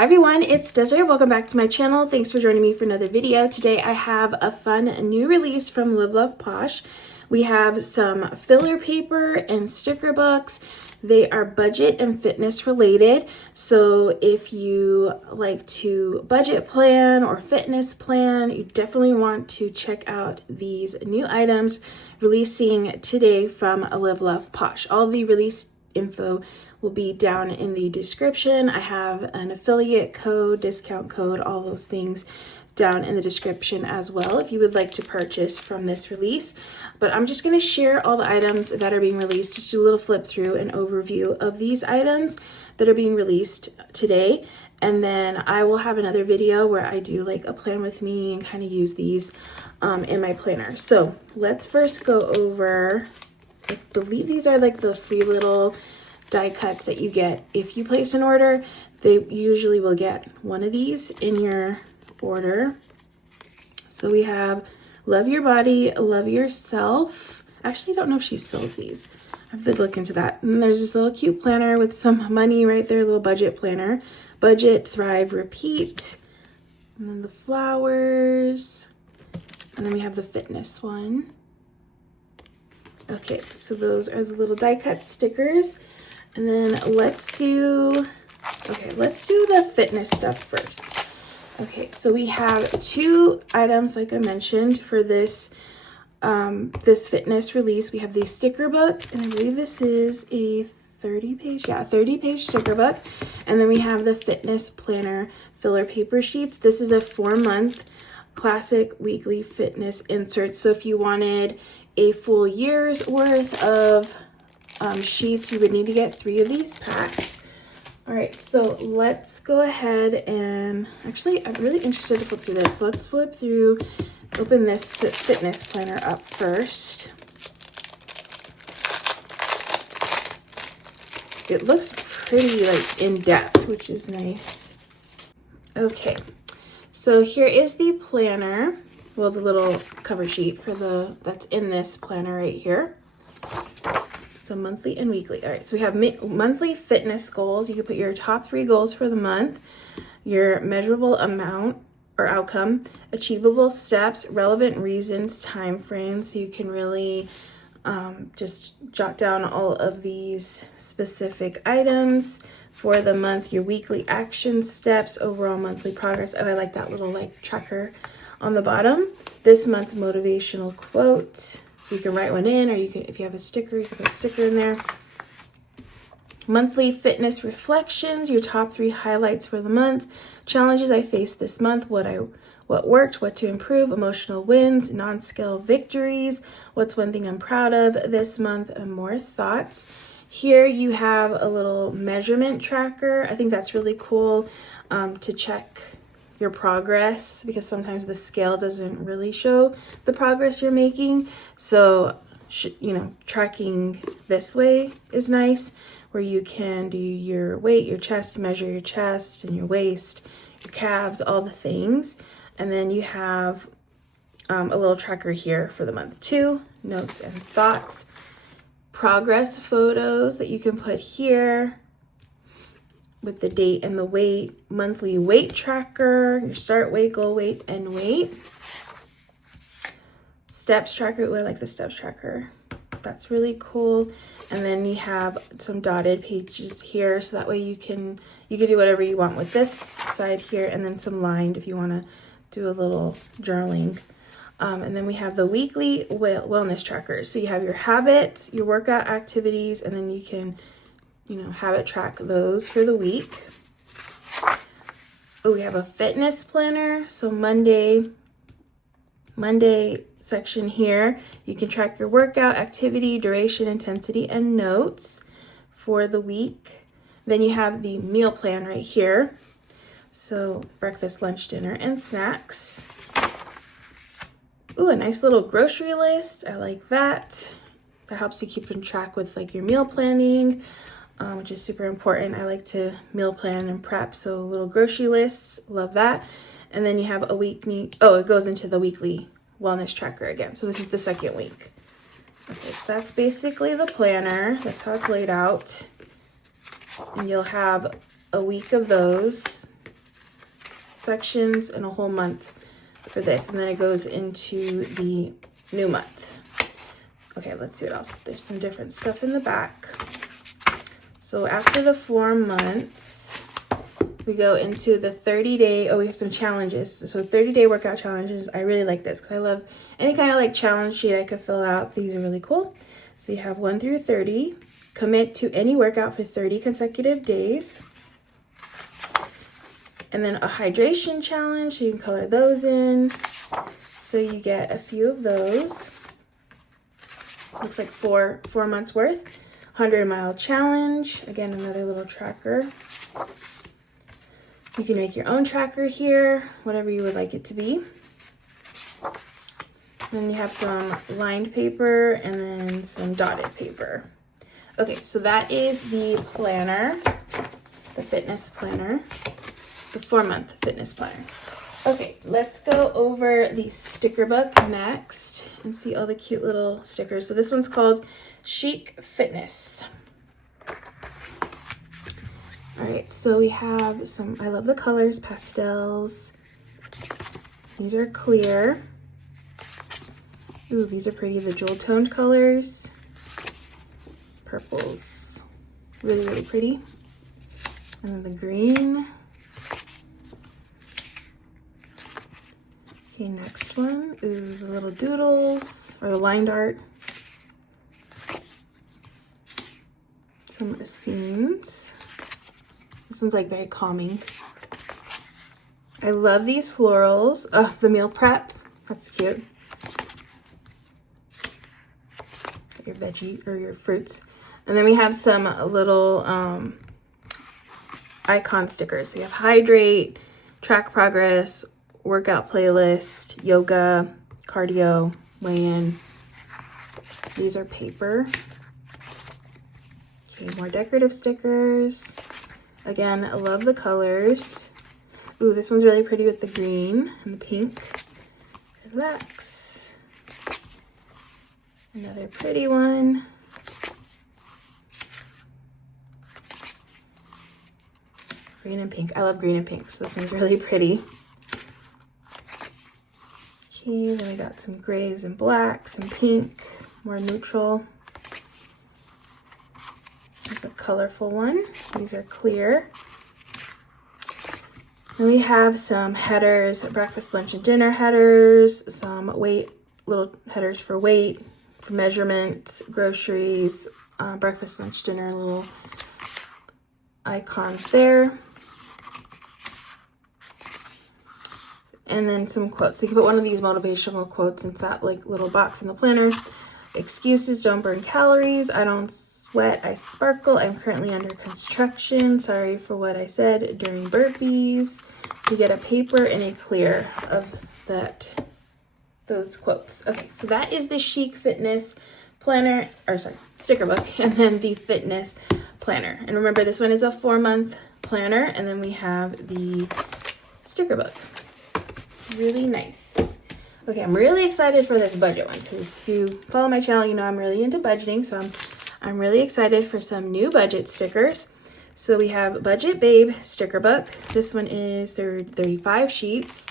Hi everyone, it's Desiree. Welcome back to my channel. Thanks for joining me for another video. Today I have a fun new release from Love Posh. We have some filler paper and sticker books. They are budget and fitness related. So if you like to budget plan or fitness plan, you definitely want to check out these new items releasing today from Love Posh. All the release info will be down in the description. I have an affiliate code, discount code, all those things down in the description as well if you would like to purchase from this release. But I'm just going to share all the items that are being released, just do a little flip through and overview of these items that are being released today. And then I will have another video where I do like a plan with me and kind of use these in my planner. So let's first go over, I believe these are like the free little die cuts that you get if you place an order. They usually will get one of these in your order. So we have Love Your Body, Love Yourself. Actually, I don't know if she sells these. I have to look into that. And there's this little cute planner with some money right there, a little budget planner. Budget, Thrive, Repeat. And then the flowers. And then we have the fitness one. Okay, so those are the little die cut stickers. And then let's do the fitness stuff first. Okay, so we have two items, like I mentioned, for this this fitness release. We have the sticker book, and I believe this is a 30-page sticker book. And then we have the fitness planner filler paper sheets. This is a 4-month classic weekly fitness insert. So if you wanted a full year's worth of sheets, you would need to get 3 of these packs. All right, so let's go ahead and actually, I'm really interested to flip through this. Let's flip through, open this fitness planner up first. It looks pretty like in depth, which is nice. Okay, so here is the planner. Well, the little cover sheet for that's in this planner right here. So monthly and weekly. All right, so we have monthly fitness goals. You can put your top 3 goals for the month, your measurable amount or outcome, achievable steps, relevant reasons, time frames. So you can really just jot down all of these specific items for the month, your weekly action steps, overall monthly progress. Oh, I like that little like tracker on the bottom. This month's motivational quote. So you can write one in, or you can, if you have a sticker, you can put a sticker in there. Monthly fitness reflections, your top 3 highlights for the month. Challenges I faced this month, what worked, what to improve, emotional wins, non-scale victories, what's one thing I'm proud of this month, and more thoughts. Here you have a little measurement tracker. I think that's really cool to check your progress, because sometimes the scale doesn't really show the progress you're making. So, tracking this way is nice, where you can do your weight, your chest, measure your chest and your waist, your calves, all the things. And then you have a little tracker here for the month 2, notes and thoughts, progress photos that you can put here with the date and the weight, monthly weight tracker, your start weight, goal weight, and weight. Steps tracker. Ooh, I like the steps tracker. That's really cool. And then you have some dotted pages here, so that way you can do whatever you want with this side here, and then some lined if you want to do a little journaling. And then we have the weekly wellness tracker. So you have your habits, your workout activities, and then you can habit track those for the week. Oh, we have a fitness planner. So Monday section here, you can track your workout, activity, duration, intensity, and notes for the week. Then you have the meal plan right here. So breakfast, lunch, dinner, and snacks. Ooh, a nice little grocery list. I like that. That helps you keep in track with like your meal planning. Which is super important. I like to meal plan and prep, so little grocery lists, love that. And then you have a weekly, it goes into the weekly wellness tracker again. So this is the second week. Okay, so that's basically the planner. That's how it's laid out. And you'll have a week of those. sections and a whole month for this. And then it goes into the new month. Okay, let's see what else. There's some different stuff in the back. So after the 4 months, we go into the 30-day, oh, we have some challenges. So 30-day workout challenges. I really like this because I love any kind of like challenge sheet I could fill out. These are really cool. So you have 1 through 30. Commit to any workout for 30 consecutive days. And then a hydration challenge. So you can color those in. So you get a few of those. Looks like four months worth. 100-mile challenge. Again, another little tracker. You can make your own tracker here, whatever you would like it to be. Then you have some lined paper and then some dotted paper. Okay, so that is the planner, the fitness planner, the 4-month fitness planner. Okay, let's go over the sticker book next and see all the cute little stickers. So this one's called Chic Fitness. All right, so we have some, I love the colors, pastels. These are clear. Ooh, these are pretty, the jewel toned colors. Purples, really, really pretty. And then the green. Okay, next one. Ooh, the little doodles, or the lined art. Some scenes. This one's like very calming. I love these florals. Oh, the meal prep. That's cute. Your veggie or your fruits. And then we have some little icon stickers. So you have hydrate, track progress, workout playlist, yoga, cardio, weigh-in. These are paper. Okay, more decorative stickers. Again, I love the colors. Ooh, this one's really pretty with the green and the pink. Relax. Another pretty one. Green and pink. I love green and pink, so this one's really pretty. Okay, then we got some grays and blacks and pink, more neutral. There's a colorful one. These are clear. And we have some headers, breakfast, lunch, and dinner headers, some weight, little headers for weight, for measurements, groceries, breakfast, lunch, dinner, little icons there. And then some quotes. So you can put one of these motivational quotes in that like little box in the planner. Excuses don't burn calories. I don't sweat, I sparkle. I'm currently under construction. Sorry for what I said during burpees. So you get a paper and a clear of those quotes. Okay, so that is the Chic Fitness planner, or sorry, sticker book, and then the fitness planner. And remember, this one is a 4-month planner, and then we have the sticker book. Really nice. Okay, I'm really excited for this budget one because if you follow my channel, you know I'm really into budgeting. So I'm really excited for some new budget stickers. So we have Budget Babe sticker book. This one is 35 sheets.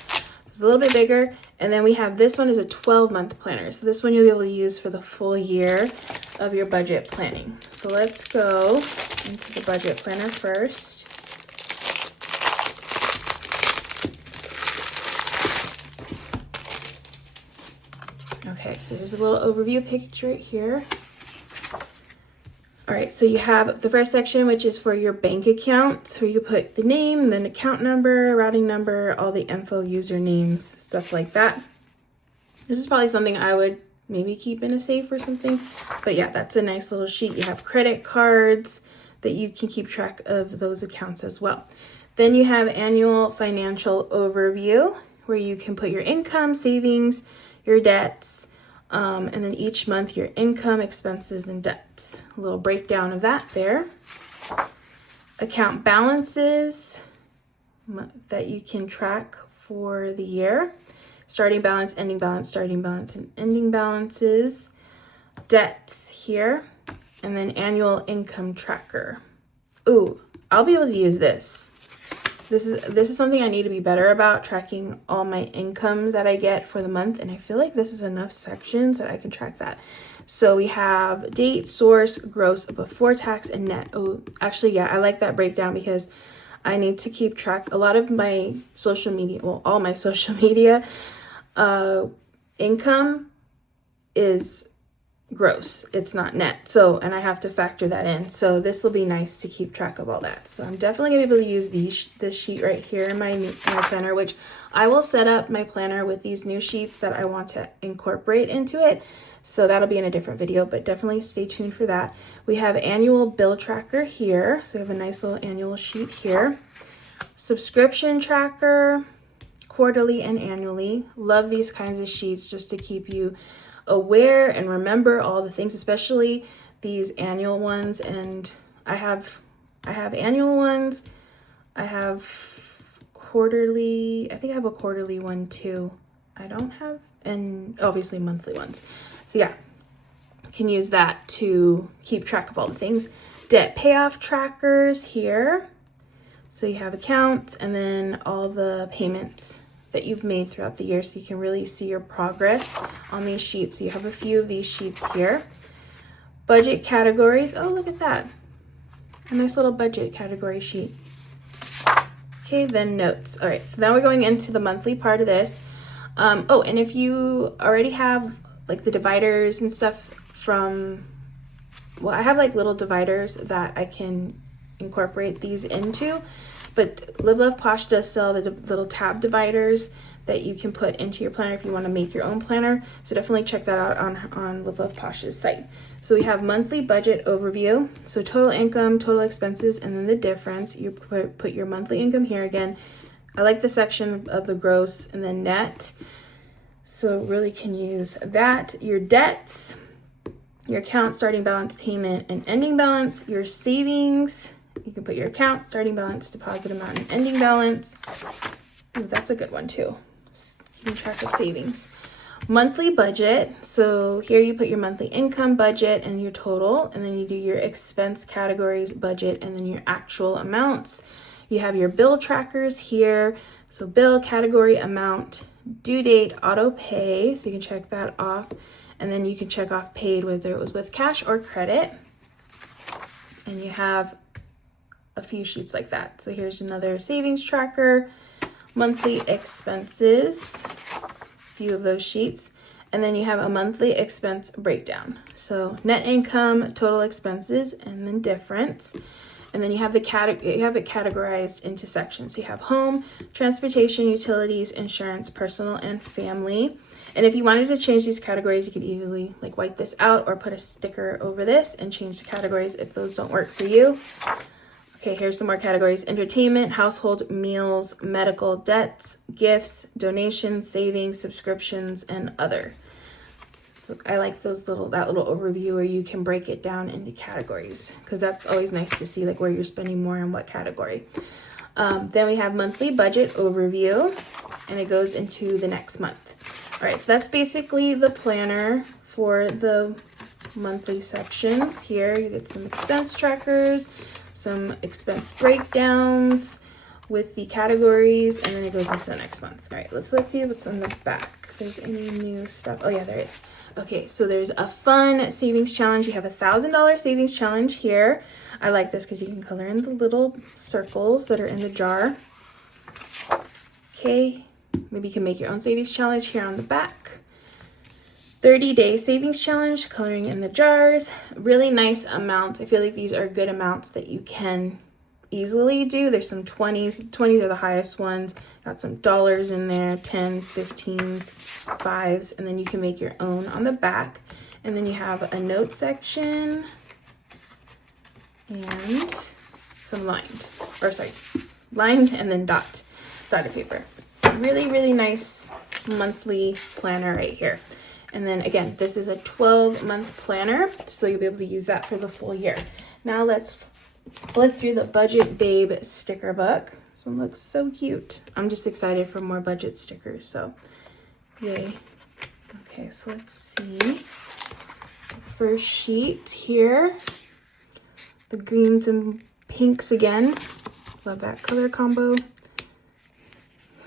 It's a little bit bigger. And then we have this one is a 12-month planner. So this one you'll be able to use for the full year of your budget planning. So let's go into the budget planner first. Okay, so there's a little overview picture right here. All right, so you have the first section, which is for your bank account. So you put the name, and then account number, routing number, all the info, usernames, stuff like that. This is probably something I would maybe keep in a safe or something. But yeah, that's a nice little sheet. You have credit cards that you can keep track of those accounts as well. Then you have annual financial overview, where you can put your income, savings, your debts, and then each month your income, expenses, and debts. A little breakdown of that there. Account balances that you can track for the year. Starting balance, ending balance, starting balance, and ending balances. Debts here. And then annual income tracker. Ooh, I'll be able to use this. This is something I need to be better about, tracking all my income that I get for the month. And I feel like this is enough sections that I can track that. So we have date, source, gross, before tax, and net. Oh, actually, yeah, I like that breakdown because I need to keep track. A lot of my social media, well, all my social media income is gross. It's not net. So, and I have to factor that in. So this will be nice to keep track of all that. So I'm definitely gonna be able to use this sheet right here in my planner, which I will set up my planner with these new sheets that I want to incorporate into it. So that'll be in a different video, but definitely stay tuned for that. We have annual bill tracker here. So we have a nice little annual sheet here. Subscription tracker, quarterly and annually. Love these kinds of sheets just to keep you aware and remember all the things, especially these annual ones. And I have annual ones. I have quarterly. I think I have a quarterly one too. I don't have, and obviously monthly ones. So yeah, can use that to keep track of all the things. Debt payoff trackers here. So you have accounts and then all the payments that you've made throughout the year, so you can really see your progress on these sheets. So you have a few of these sheets here. Budget categories. Oh, look at that. A nice little budget category sheet. Okay, then notes. All right, so now we're going into the monthly part of this. Oh, and if you already have like the dividers and stuff from, well, I have like little dividers that I can incorporate these into. But Love Posh does sell the little tab dividers that you can put into your planner if you want to make your own planner. So definitely check that out on Love Posh's site. So we have monthly budget overview. So total income, total expenses, and then the difference. You put your monthly income here again. I like the section of the gross and then net. So really can use that. Your debts, your account, starting balance, payment, and ending balance. Your savings. You can put your account, starting balance, deposit amount, and ending balance. Ooh, that's a good one too. Keeping track of savings. Monthly budget. So here you put your monthly income, budget, and your total. And then you do your expense categories, budget, and then your actual amounts. You have your bill trackers here. So bill, category, amount, due date, auto pay. So you can check that off. And then you can check off paid, whether it was with cash or credit. And you have a few sheets like that. So here's another savings tracker, monthly expenses, a few of those sheets, and then you have a monthly expense breakdown. So net income, total expenses, and then difference. And then you have you have it categorized into sections. So you have home, transportation, utilities, insurance, personal, and family. And if you wanted to change these categories, you could easily like wipe this out or put a sticker over this and change the categories if those don't work for you. Okay, here's some more categories. Entertainment, household, meals, medical, debts, gifts, donations, savings, subscriptions, and other. So I like that little overview where you can break it down into categories, because that's always nice to see like where you're spending more in what category. Then we have monthly budget overview, and it goes into the next month. All right, so that's basically the planner for the monthly sections. Here you get some expense trackers, some expense breakdowns with the categories, and then it goes into the next month. All right, let's see what's on the back. If there's any new stuff. Oh yeah, there is. Okay, so there's a fun savings challenge. You have $1,000 savings challenge here. I like this because you can color in the little circles that are in the jar. Okay, maybe you can make your own savings challenge here on the back. 30-day savings challenge, coloring in the jars. Really nice amounts. I feel like these are good amounts that you can easily do. There's some 20s. 20s are the highest ones. Got some dollars in there, 10s, 15s, 5s, and then you can make your own on the back. And then you have a note section and some lined and then dotted paper. Really, really nice monthly planner right here. And then again, this is a 12-month planner, so you'll be able to use that for the full year. Now let's flip through the Budget Babe sticker book. This one looks so cute. I'm just excited for more budget stickers, so yay. Okay, so let's see. First sheet here. The greens and pinks again. Love that color combo.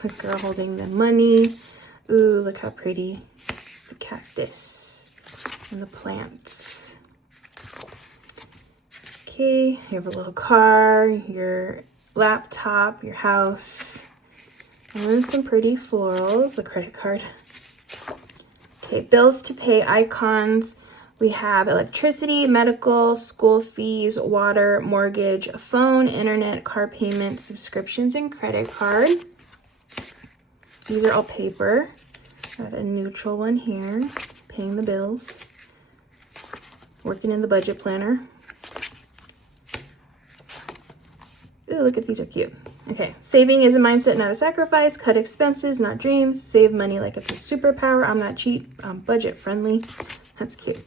The girl holding the money. Ooh, look how pretty. The cactus and the plants. Okay, you have a little car, your laptop, your house, and then some pretty florals, the credit card. Okay, bills to pay icons. We have electricity, medical, school fees, water, mortgage, phone, internet, car payment, subscriptions, and credit card. These are all paper. Got a neutral one here, paying the bills. Working in the budget planner. Ooh, look at these, are cute. Okay, saving is a mindset, not a sacrifice. Cut expenses, not dreams. Save money like it's a superpower. I'm not cheap, I'm budget friendly. That's cute.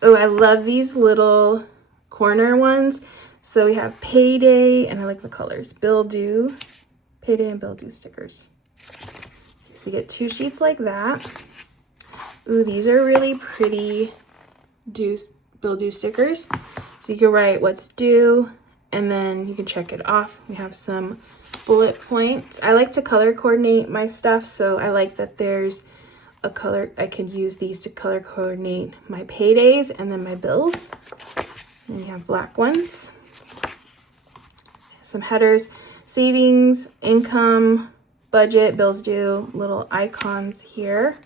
Oh, I love these little corner ones. So we have payday, and I like the colors. Bill due, payday and bill due stickers. So you get 2 sheets like that. Ooh, these are really pretty bill due stickers. So you can write what's due, and then you can check it off. We have some bullet points. I like to color coordinate my stuff, so I like that there's a color. I could use these to color coordinate my paydays and then my bills. And you have black ones. Some headers, savings, income, budget, bills due, little icons here.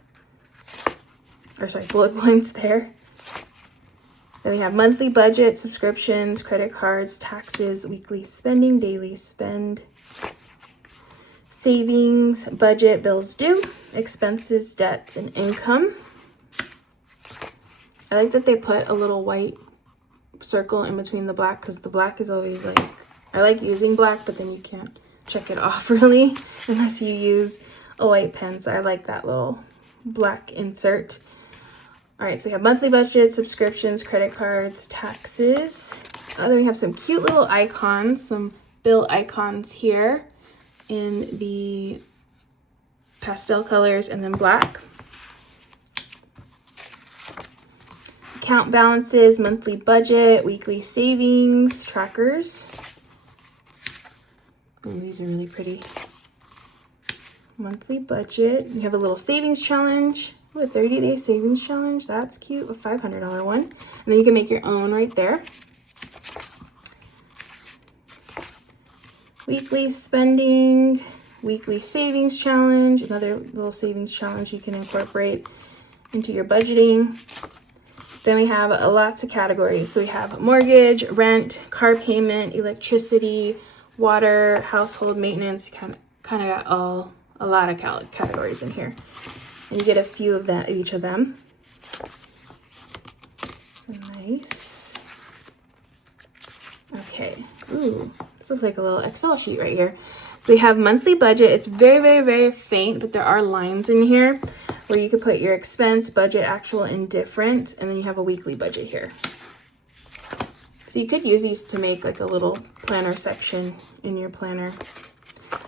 Or sorry, bullet points there. Then we have monthly budget, subscriptions, credit cards, taxes, weekly spending, daily spend, savings, budget, bills due, expenses, debts, and income. I like that they put a little white circle in between the black, because the black is always like, I like using black, but then you can't check it off really unless you use a white pen. So I like that little black insert. All right, so we have monthly budget, subscriptions, credit cards, taxes. Then we have some cute little icons, some bill icons here in the pastel colors and then black. Account balances, monthly budget, weekly savings, trackers. Ooh, these are really pretty. Monthly budget. We have a little savings challenge. Ooh, a 30-day savings challenge. That's cute. A $500 one. And then you can make your own right there. Weekly spending, weekly savings challenge. Another little savings challenge you can incorporate into your budgeting. Then we have lots of categories. So we have mortgage, rent, car payment, electricity, water, household maintenance. You kind of got a lot of categories in here. And you get a few of that, each of them. So nice. Okay. Ooh, this looks like a little Excel sheet right here. So we have monthly budget. It's very, very, very faint, but there are lines in here where you could put your expense, budget, actual, and different, and then you have a weekly budget here. So you could use these to make like a little planner section in your planner.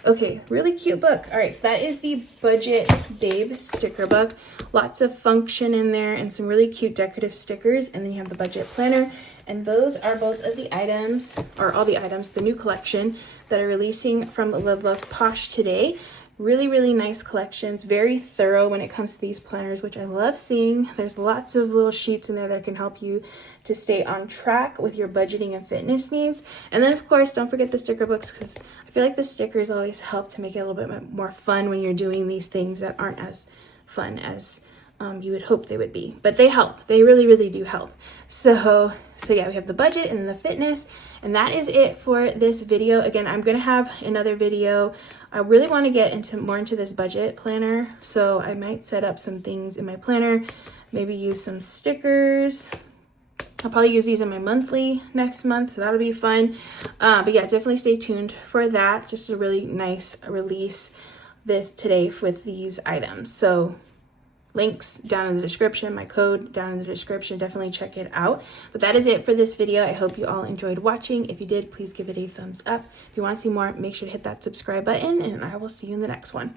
Okay, really cute book. All right, so that is the Budget Babe sticker book. Lots of function in there and some really cute decorative stickers. And then you have the budget planner. And those are both of the items, or all the items, the new collection that are releasing from Love Posh today. Really, really nice collections. Very thorough when it comes to these planners, which I love seeing. There's lots of little sheets in there that can help you to stay on track with your budgeting and fitness needs. And then, of course, don't forget the sticker books, because I feel like the stickers always help to make it a little bit more fun when you're doing these things that aren't as fun as you would hope they would be. But they help. They really, really do help. So yeah, we have the budget and the fitness. And that is it for this video. Again, I'm going to have another video. I really want to get more into this budget planner. So I might set up some things in my planner, maybe use some stickers. I'll probably use these in my monthly next month, so that'll be fun. But yeah, definitely stay tuned for that. Just a really nice release this today with these items. So links down in the description, my code down in the description, definitely check it out. But that is it for this video. I hope you all enjoyed watching. If you did, please give it a thumbs up. If you want to see more, make sure to hit that subscribe button, and I will see you in the next one.